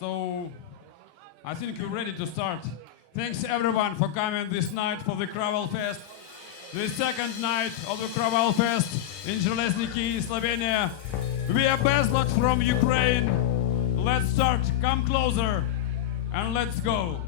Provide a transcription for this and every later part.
So I think we're ready to start. Thanks everyone for coming this night for the Krawalu Fest. The second night of the Krawalu Fest in Železniki, Slovenia. We are BEZLAD from Ukraine. Let's start. Come closer and let's go.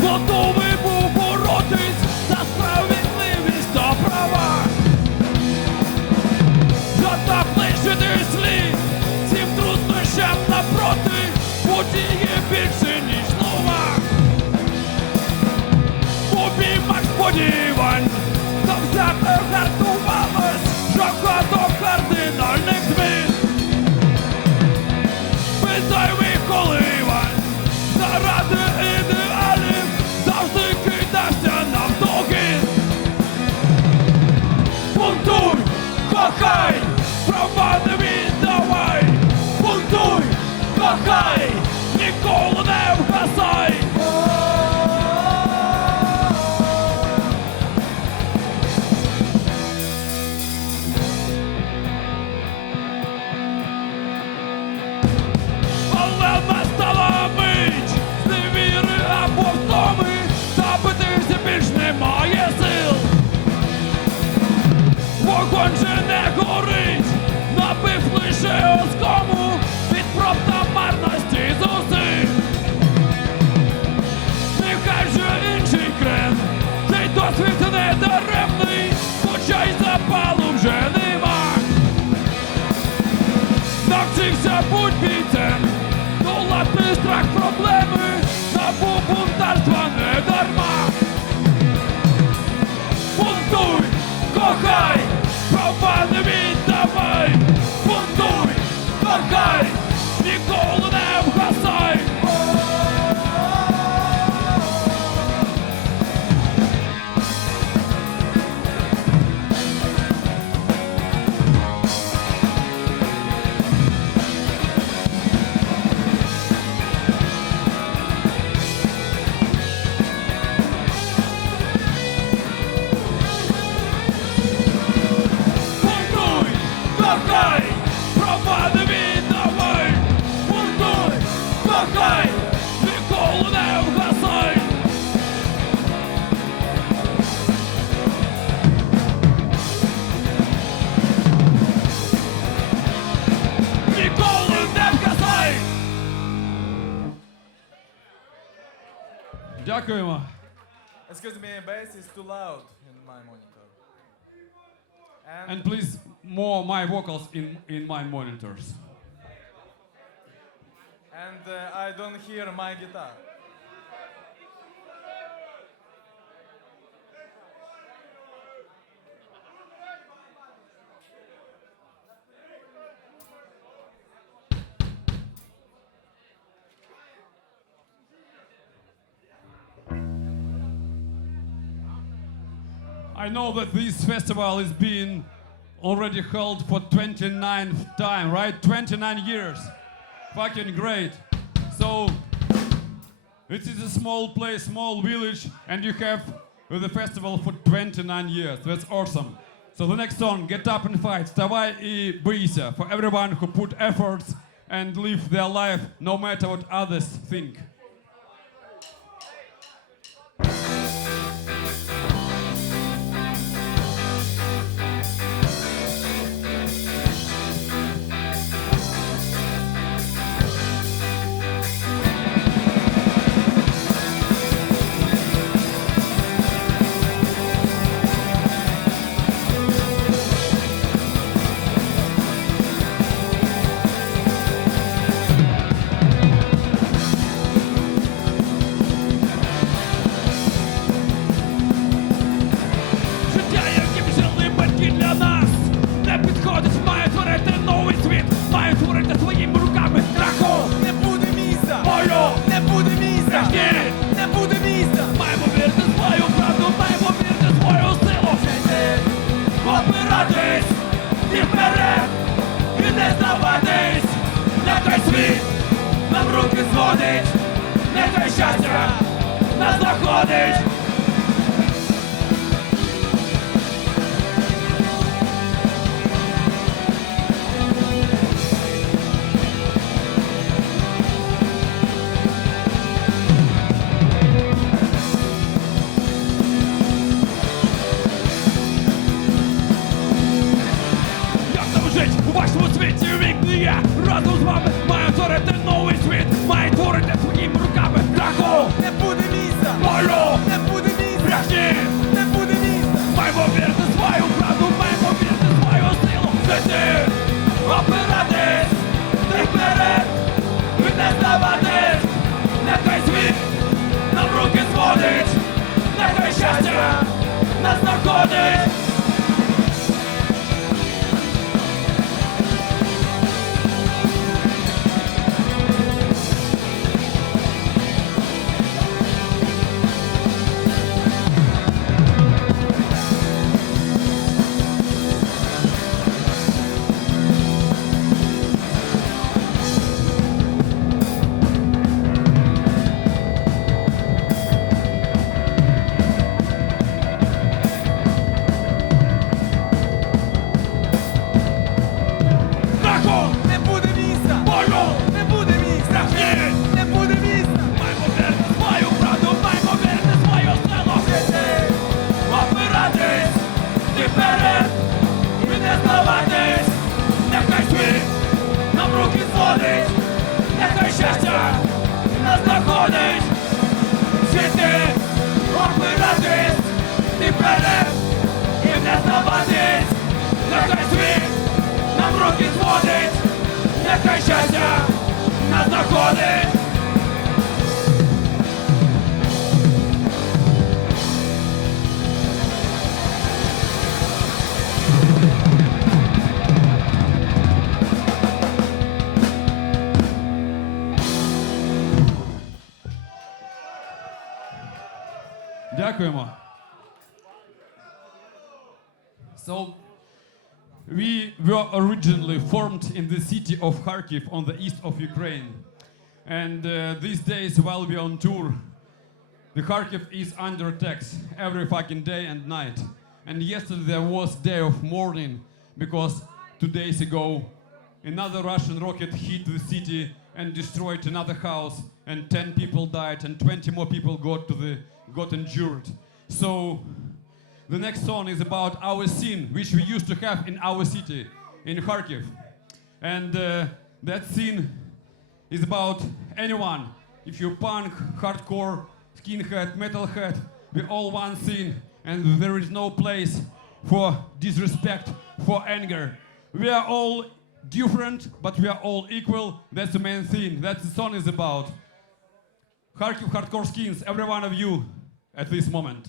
Готовий був боротись за справедливість та права. Я так лишити слід цим труднощам напроти, події більше, ніж слова. В обіймах сподівань завзято гартувалось шахо кардинальних змін. Без зайвих коливань заради ідеалів завжди кидався навдогін. Бунтуй, кохай, права не віддавай. Бунтуй, кохай, ніколи не вгасай. Але настала мить зневіри або втоми, забитися більш немає сил. Вогонь же не горить, набив лише оскому від проб та марності зусиль. Нехай же інший крен, цей досвід не даремний, хоча й запалу вже нема. Навчився будь бійцем, долати страх проблеми, табу бунтарства не дарма. Бунтуй, кохай, права не віддавай. Бунтуй, кохай, ніколи не вгасай. Бунтуй, кохай, права не віддавай. Бунтуй, кохай, ніколи не вгасай. Ніколи не вгасай. Дякуємо. Excuse me, bass is too loud in my monitor. And please more my vocals in my monitors. I don't hear my guitar. I know that this festival is being already held for 29th time, right? 29 years. Fucking great. So, it is a small place, small village, and you have the festival for 29 years. That's awesome. So the next song, Get Up and Fight, Вставай и бейся, for everyone who put efforts and live their life no matter what others think. руки зводить, нехай щастя нас знаходить. У вашому світі вікні є. Разом з вами маю творити новий світ. Маю творити своїми руками. Страху Не буде місця! болю, Не буде місця! брехні. Не буде місця! Маємо вірити в свою правду, маємо вірити в свою силу. Жити, опиратись, ти вперед, і не здаватись. Нехай світ нам руки зводить, нехай щастя нас знаходить. Не буде місця! Болю, Не буде місця! брехні. Не буде місця! Маємо вірити в свою правду, маємо вірити в свою силу. Жити! Опиратись, ти вперед, і не здаватись. Нехай світ нам руки зводить, нехай щастя нас знаходить. Жити, опиратись, ти вперед, і не здаватись. Нехай світ нам руки зводить, нехай щастя нас знаходить. Дякуємо. So, we were originally formed in the city of Kharkiv on the east of Ukraine. And these days, while we're on tour, the Kharkiv is under attack every fucking day and night. And yesterday there was day of mourning because 2 days ago another Russian rocket hit the city and destroyed another house, and 10 people died and 20 more people got injured. So the next song is about our scene, which we used to have in our city, in Kharkiv. And that scene is about anyone. If you're punk, hardcore, skinhead, metalhead, we're all one scene, and there is no place for disrespect, for anger. We are all different, but we are all equal. That's the main thing. That the song is about. Kharkiv hardcore skins, every one of you at this moment.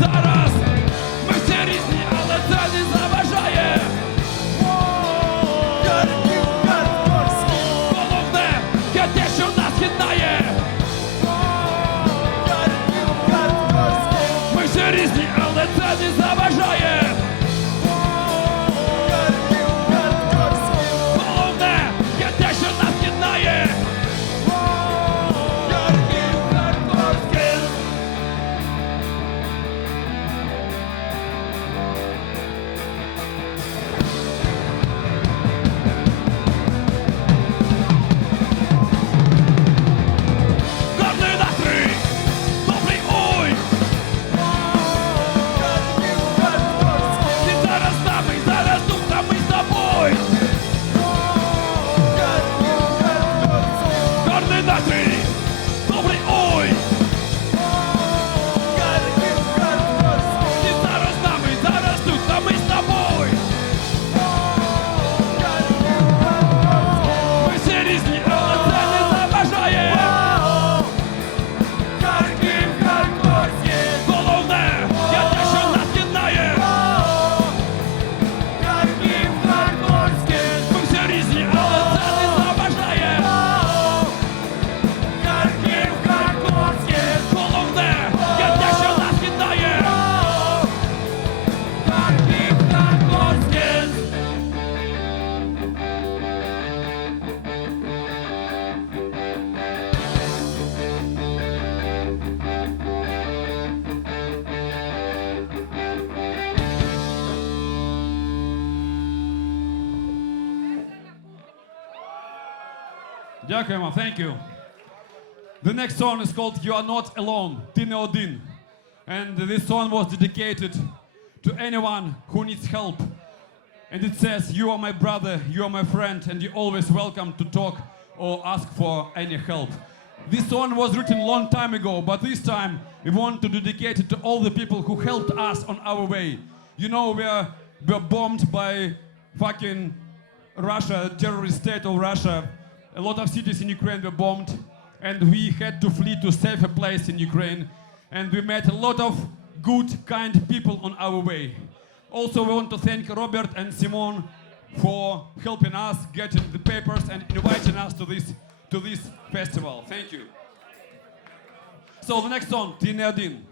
Зараз. Ми всі різні, але це не заважає. Дякуємо, thank you. The next song is called You Are Not Alone, Ти не один. And this song was dedicated to anyone who needs help. And it says, you are my brother, you are my friend, and you're always welcome to talk or ask for any help. This song was written a long time ago, but this time we want to dedicate it to all the people who helped us on our way. You know, we were bombed by fucking Russia, terrorist state of Russia. A lot of cities in Ukraine were bombed, and we had to flee to safer place in Ukraine. And we met a lot of good, kind people on our way. Also, we want to thank Robert and Simon for helping us, getting the papers, and inviting us to this festival. Thank you. So the next song, Ти не один.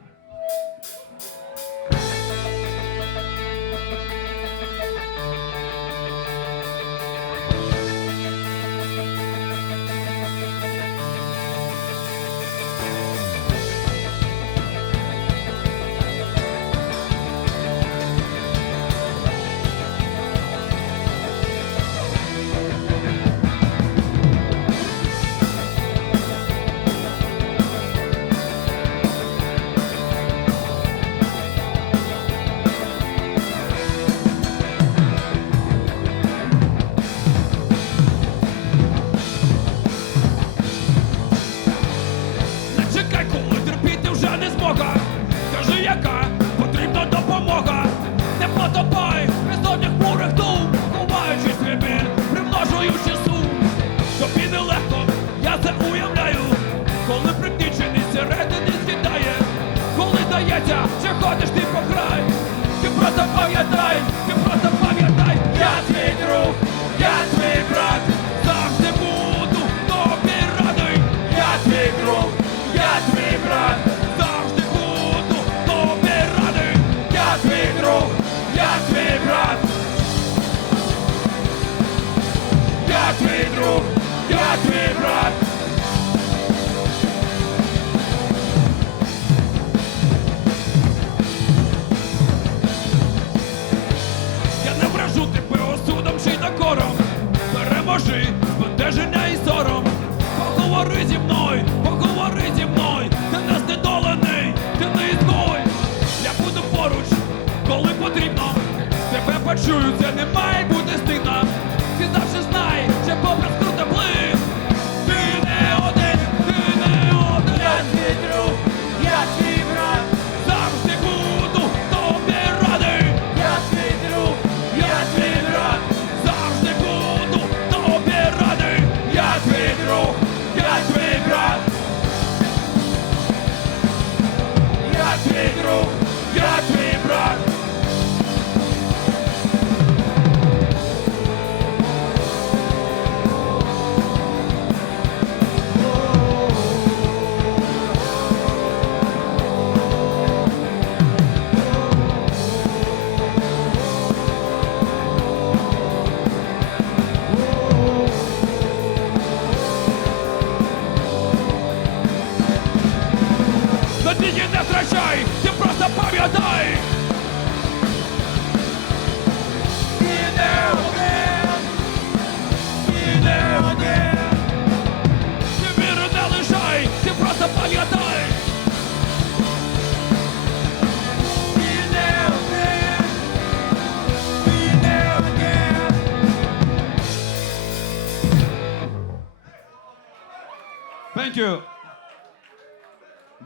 Thank you.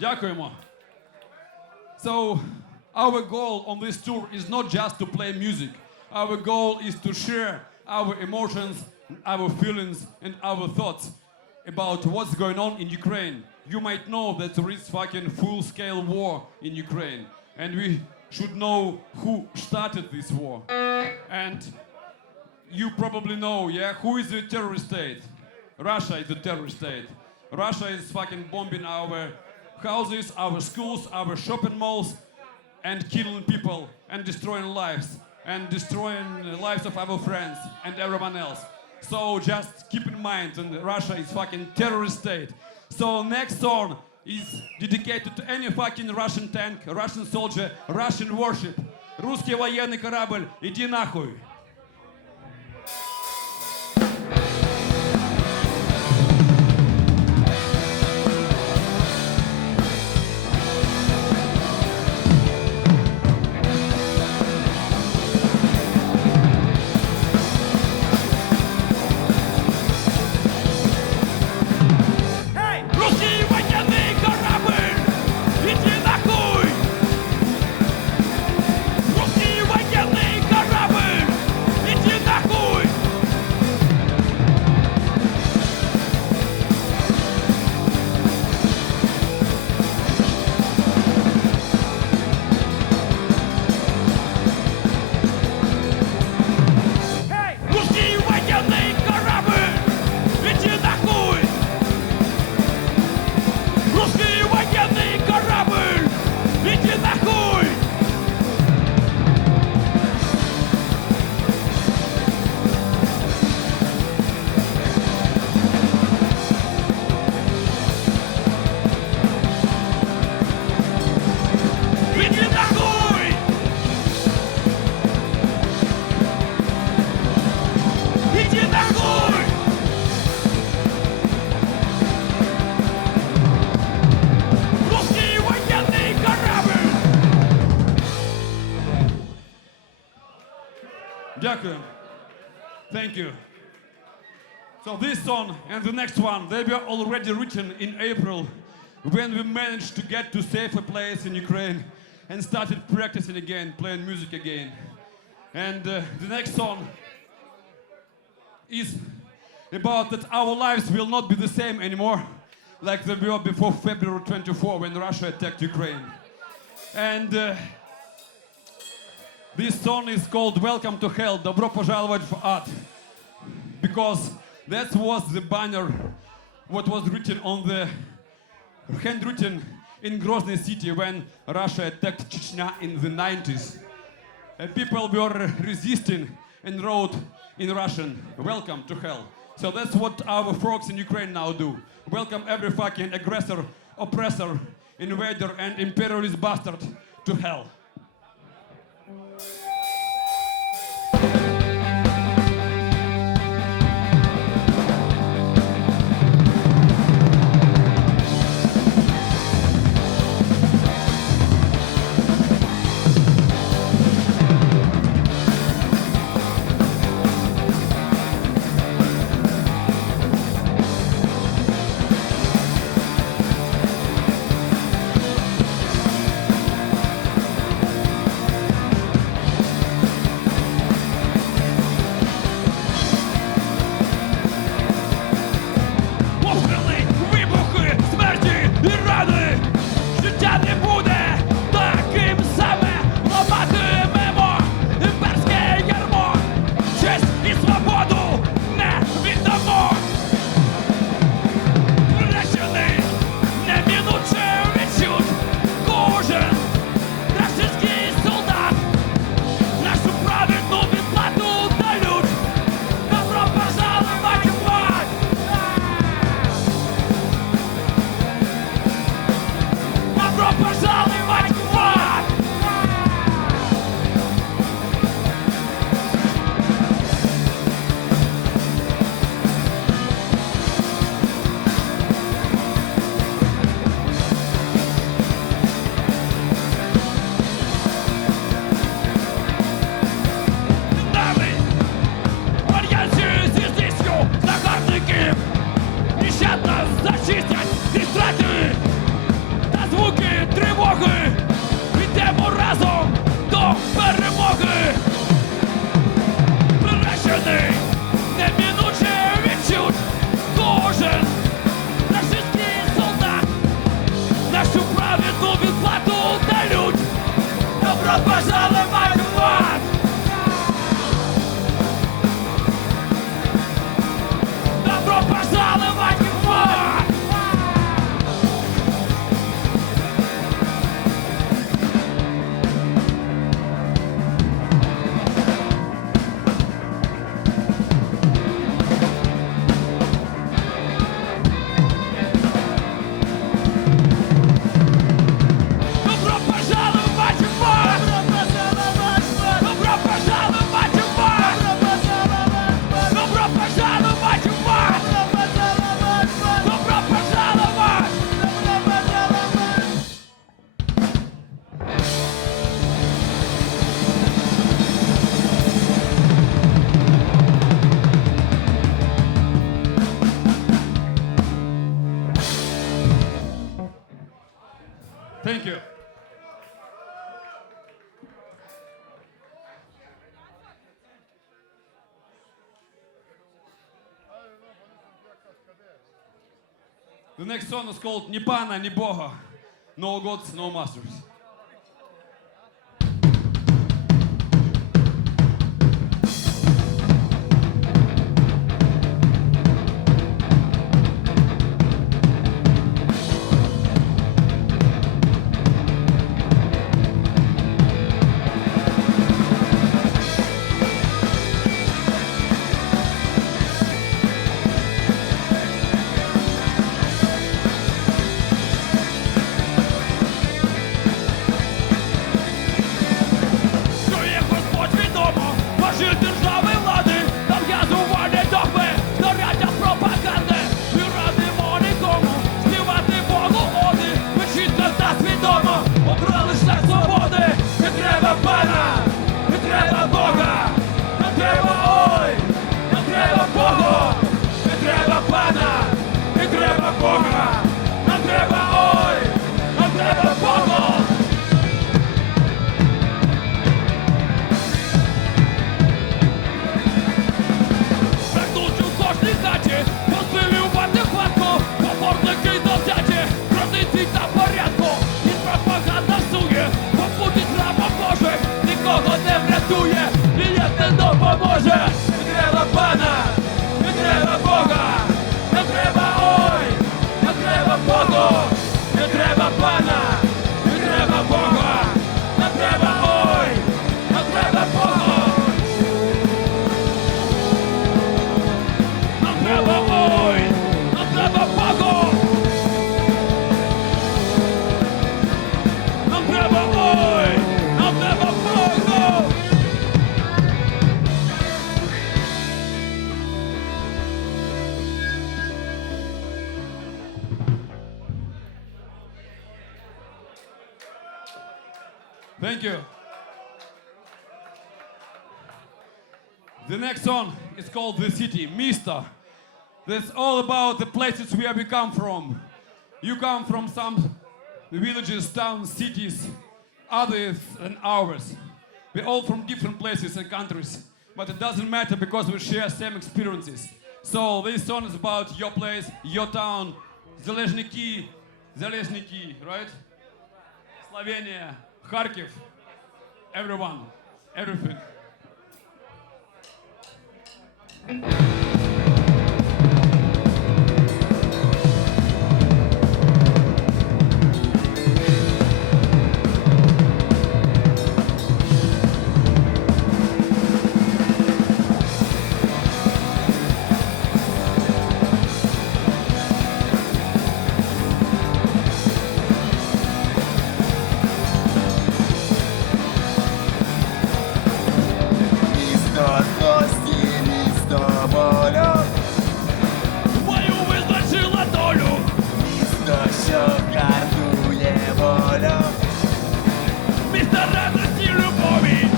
Дякуємо. So, our goal on this tour is not just to play music. Our goal is to share our emotions, our feelings, and our thoughts about what's going on in Ukraine. You might know that there is fucking full-scale war in Ukraine. And we should know who started this war. And you probably know, yeah, who is the terrorist state? Russia is the terrorist state. Russia is fucking bombing our houses, our schools, our shopping malls, and killing people, and destroying lives, and destroying the lives of our friends and everyone else. So just keep in mind that Russia is fucking terrorist state. So next song is dedicated to any fucking Russian tank, Russian soldier, Russian warship. Русский военный корабль, иди нахуй. Иди нахуй! Русский военный корабль! Дякую. Thank you. So this song and the next one, they were already written in April when we managed to get to safer place in Ukraine and started practicing again, playing music again. And the next song is about that our lives will not be the same anymore like they were before February 24 when Russia attacked Ukraine. And this song is called Welcome to Hell, Добро пожаловать в ад. Because that was the banner, what was written on the, handwritten in Grozny city when Russia attacked Chechnya in the 90s. People were resisting and wrote in Russian, Welcome to Hell. So that's what our folks in Ukraine now do. Welcome every fucking aggressor, oppressor, invader and imperialist bastard to hell. Постріли, вибухи, смерті і рани. Життя не буде таким саме. Ламатимемо імперське ярмо. Честь і свободу не віддамо. Вречений, неминуче відчуть кожен рашистський солдат. Нашу праведну відплату дають. Добро пожаловать в ад! Добро пожаловать в ад! Ненависть! Альянси зі злістю загарбників! Нещадно зачистять і страти! Та звуки тривоги! Йдемо разом до перемоги! Приречений, неминуче відчуть кожен рашистський солдат! Нашу праведну відплату дають! Добро пожаловать в ад! Добро пожаловать в ад! Добро пожаловать в ад! Добро пожаловать в ад! Добро пожаловать в ад! Добро пожаловать! Thank you. The next song is called Ni Pana, Ni Boga. No gods, no masters. допоможе. Не треба пана, не треба Бога, не треба ой, не треба Богу, не треба пана, не треба Бога, не треба ой, не треба Богу. Не треба ой, не треба Богу. Не треба ой, не треба Богу. Thank you. The next song is called The City, Mesta. That's all about the places where we come from. You come from some villages, towns, cities, others than ours. We're all from different places and countries, but it doesn't matter because we share same experiences. So this song is about your place, your town, Zaležniki, right? Slovenia, Kharkiv, everyone, everything. Місто злості, місто болю, Мою визначила долю. місто, що картує волю, Місто радості, любові.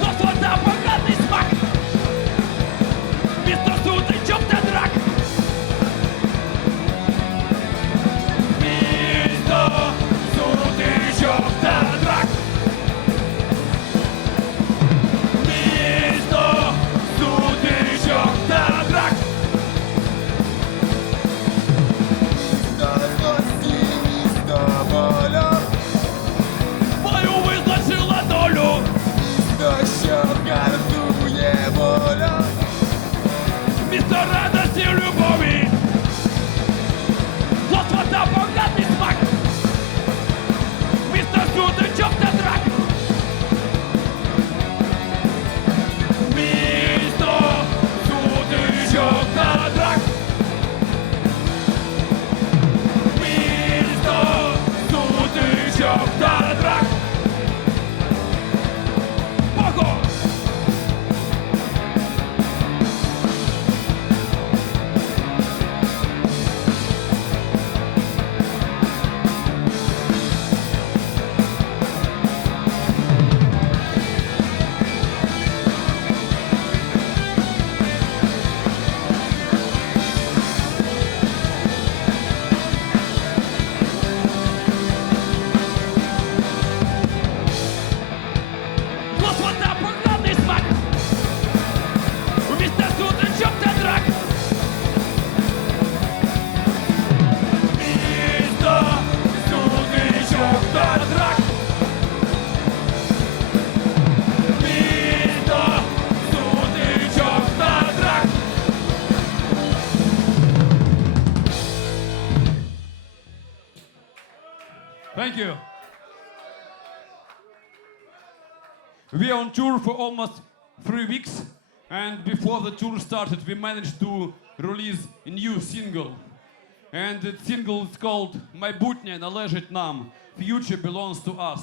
Злота, поганий смак. Місто сутичок та драк. Місто сутичок та драк. Місто сутичок та драк. місто злості, місто болю, Мою визначила долю. місто, що картує волю, Місто радості, любові. Злота, поганий смак. Місто сутичок та драк. Місто сутичок та драк. Місто сутичок та драк. Богу! Злота, поганий смак. Місто сутичок та драк. Місто сутичок та драк. Місто сутичок та драк. Thank you. We are on tour for almost 3 weeks, and before the tour started, we managed to release a new single. And the single is called "Майбутнє належить нам." Future belongs to us.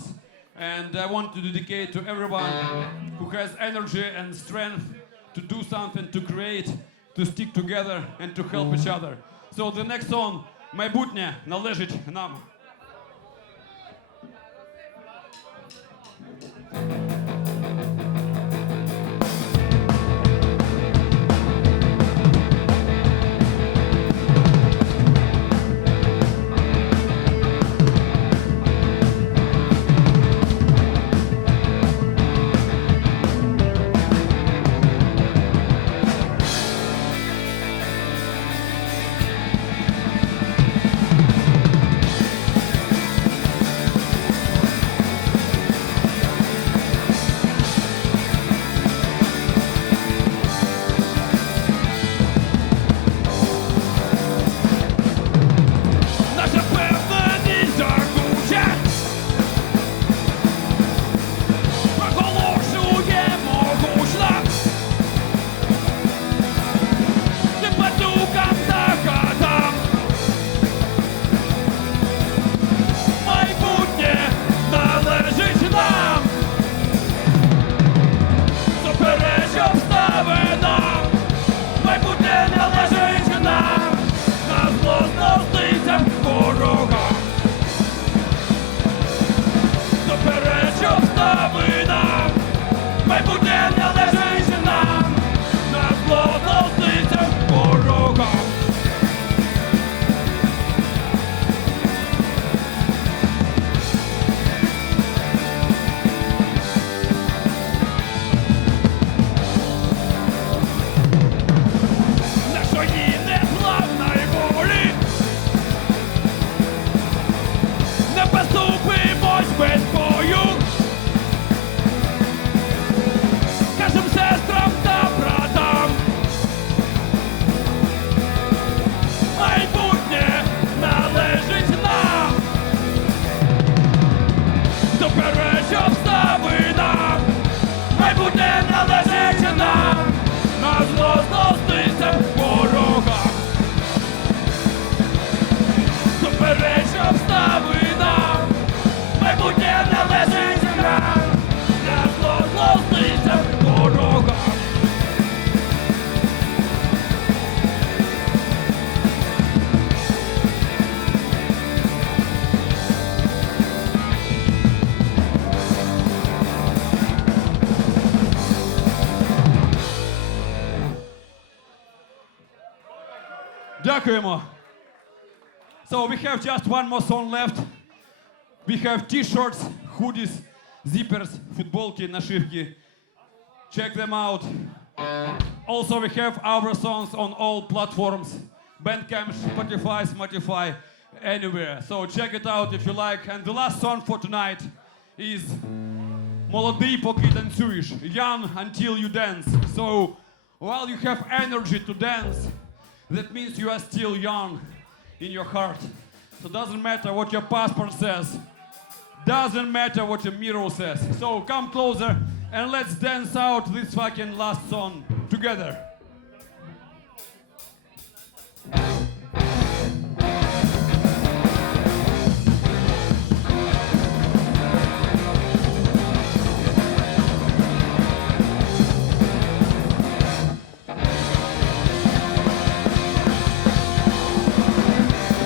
And I want to dedicate to everyone who has energy and strength to do something, to create, to stick together and to help each other. So the next song, "Майбутнє належить нам." Дякуємо. So we have just one more song left. We have t-shirts, hoodies, zippers, футболки, нашивки. Check them out. Also we have our songs on all platforms. Bandcamp, Spotify, anywhere. So check it out if you like. And the last song for tonight is Молодий, поки танцюєш. Young until you dance. So while you have energy to dance, that means you are still young in your heart. So doesn't matter what your passport says. Doesn't matter what your mirror says. So come closer and let's dance out this fucking last song together.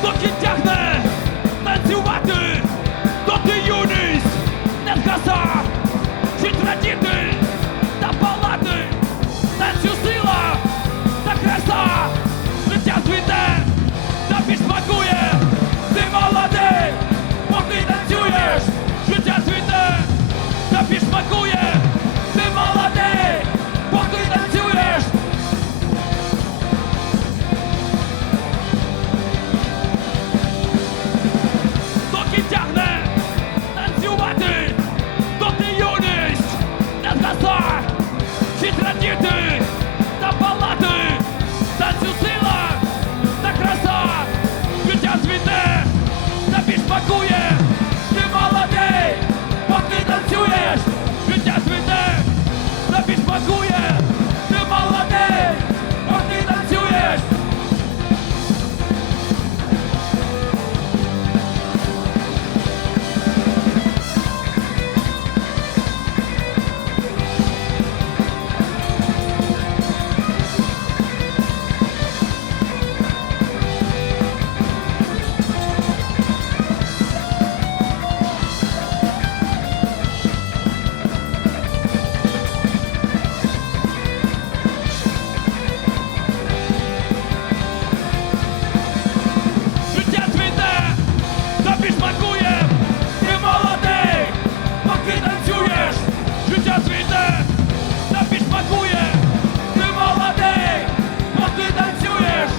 Доки тягне танцювати, доки юність не згаса, чи радіти та палати, танцю сила та краса, життя звіте та підсмакує, ти молодий, поки танцюєш, життя звіте та підсмакує, ти молодий, поки танцюєш. Доки тягне танцювати, доки юність не згаса, чи радіти та палати, танцю сила та краса, життя звіте та підсмакує, ти молодий, поки танцюєш, життя звіте та підсмакує, ти молодий, поки танцюєш. Життя цвіте, тобі смакує, ти молодий, поки танцюєш. Життя цвіте, тобі смакує, ти молодий, поки танцюєш.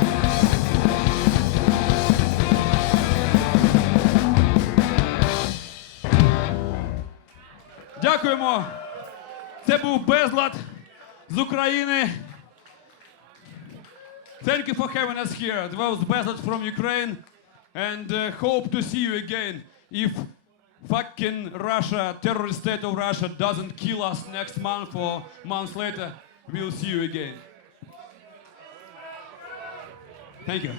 Дякуємо. Це був Безлад з України. Thank you for having us here. It was Bezlad from Ukraine. And hope to see you again. If fucking Russia, terrorist state of Russia, doesn't kill us next month or months later, we'll see you again. Thank you.